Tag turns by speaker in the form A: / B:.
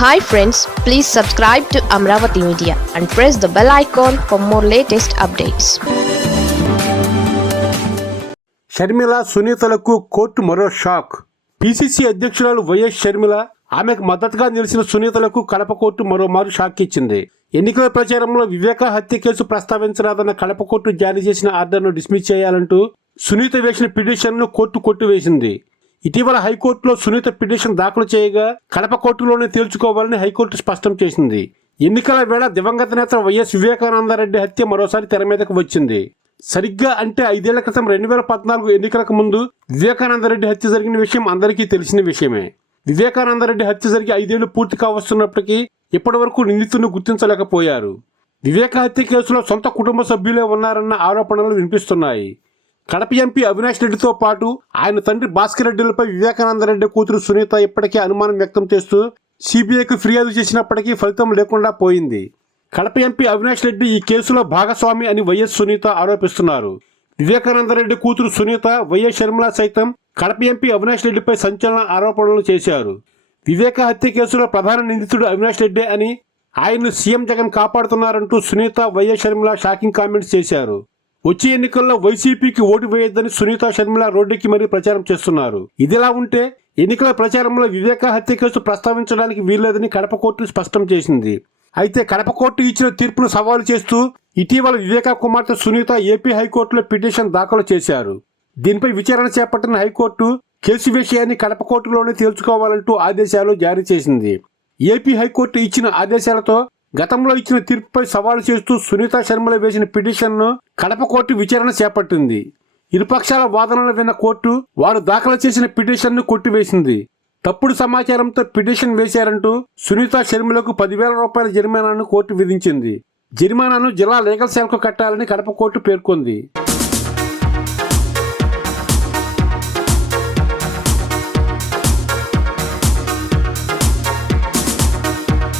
A: Hi friends please subscribe to Amaravati media and press the bell icon for more latest updates
B: Sharmila సునీతలకు court మరో shock PCC అధ్యక్షురాలు YS Sharmila ఆమెకు మద్దతుగా నిలిచిన సునీతలకు Kadapa court మరోమారు shock ఇచ్చింది. ఎన్నికల ప్రచారంలో వివేక హత్య కేసు ప్రస్తావించరాదన్న కడప కోర్టు జారీ చేసిన ఆర్డర్ను డిస్మిస్ చేయాలంటూ సునీత వేసిన పిటిషన్ను కోర్టు కొట్టివేసింది ఇటీవల హైకోర్టులో సునీత పిటిషన్ దాఖలు చేయగా కడప కోర్టులోనే తేల్చుకోవాలని హైకోర్టు స్పష్టం చేసింది. ఎన్నికల వేళ దివంగత నేత వైఎస్ వివేకానందరెడ్డి హత్య మరోసారి తెర మీదకు వచ్చింది. సరిగ్గా అంటే ఐదేళ్ళ క్రితం రెండు వేల పద్నాలుగు ఎన్నికలకు ముందు వివేకానందరెడ్డి హత్య జరిగిన విషయం అందరికీ తెలిసిన విషయమే. వివేకానందరెడ్డి హత్య జరిగి ఐదేళ్ళు పూర్తి కావస్తున్నప్పటికీ ఇప్పటి వరకు నిందితుడిని గుర్తించలేకపోయారు. వివేక హత్య కేసులో సొంత కుటుంబ సభ్యులే ఉన్నారన్న ఆరోపణలు వినిపిస్తున్నాయి. కడప ఎంపీ అవినాష్ రెడ్డితో పాటు ఆయన తండ్రి భాస్కర్ రెడ్డిలపై వివేకానందరెడ్డి కూతురు సునీత ఇప్పటికే అనుమానం వ్యక్తం చేస్తూ సిబిఐకి ఫిర్యాదు చేసినప్పటికీ ఫలితం లేకుండా పోయింది. కడప ఎంపీ అవినాష్ రెడ్డి ఈ కేసులో భాగస్వామి అని వైఎస్ సునీత ఆరోపిస్తున్నారు. వివేకానందరెడ్డి కూతురు సునీత వైఎస్ షర్మిల సైతం కడప ఎంపీ అవినాష్ రెడ్డిపై సంచలన ఆరోపణలు చేశారు. వివేక హత్య కేసులో ప్రధాన నిందితుడు అవినాష్ రెడ్డి అని ఆయన్ను CM Jagan కాపాడుతున్నారంటూ Sunitha YS Sharmila shocking comments చేశారు. వచ్చే ఎన్నికల్లో వైసీపీకి ఓటు వేయొద్దని సునీత షర్మిల రోడ్డుకి మరీ ప్రచారం చేస్తున్నారు. ఇదిలా ఉంటే ఎన్నికల ప్రచారంలో వివేక హత్య కేసు ప్రస్తావించడానికి వీల్లేదని కడప కోర్టు స్పష్టం చేసింది. అయితే కడప కోర్టు ఇచ్చిన తీర్పును సవాలు చేస్తూ ఇటీవల వివేక కుమార్తె సునీత ఏపీ హైకోర్టులో పిటిషన్ దాఖలు చేశారు. దీనిపై విచారణ చేపట్టిన హైకోర్టు కేసు విషయాన్ని కడప కోర్టులోనే తేల్చుకోవాలంటూ ఆదేశాలు జారీ చేసింది. ఏపీ హైకోర్టు ఇచ్చిన ఆదేశాలతో గతంలో ఇచ్చిన తీర్పుపై సవాలు చేస్తూ సునీత శర్మల వేసిన పిటిషన్ను కడప కోర్టు విచారణ చేపట్టింది. ఇరుపక్షాల వాదనలు విన్న కోర్టు వారు దాఖలు చేసిన పిటిషన్ను కొట్టివేసింది. తప్పుడు సమాచారంతో పిటిషన్ వేశారంటూ సునీత శర్మలకు పదివేల రూపాయల జరిమానాను కోర్టు విధించింది. జరిమానాను జిల్లా లీగల్ సెల్కు కట్టాలని కడప కోర్టు పేర్కొంది.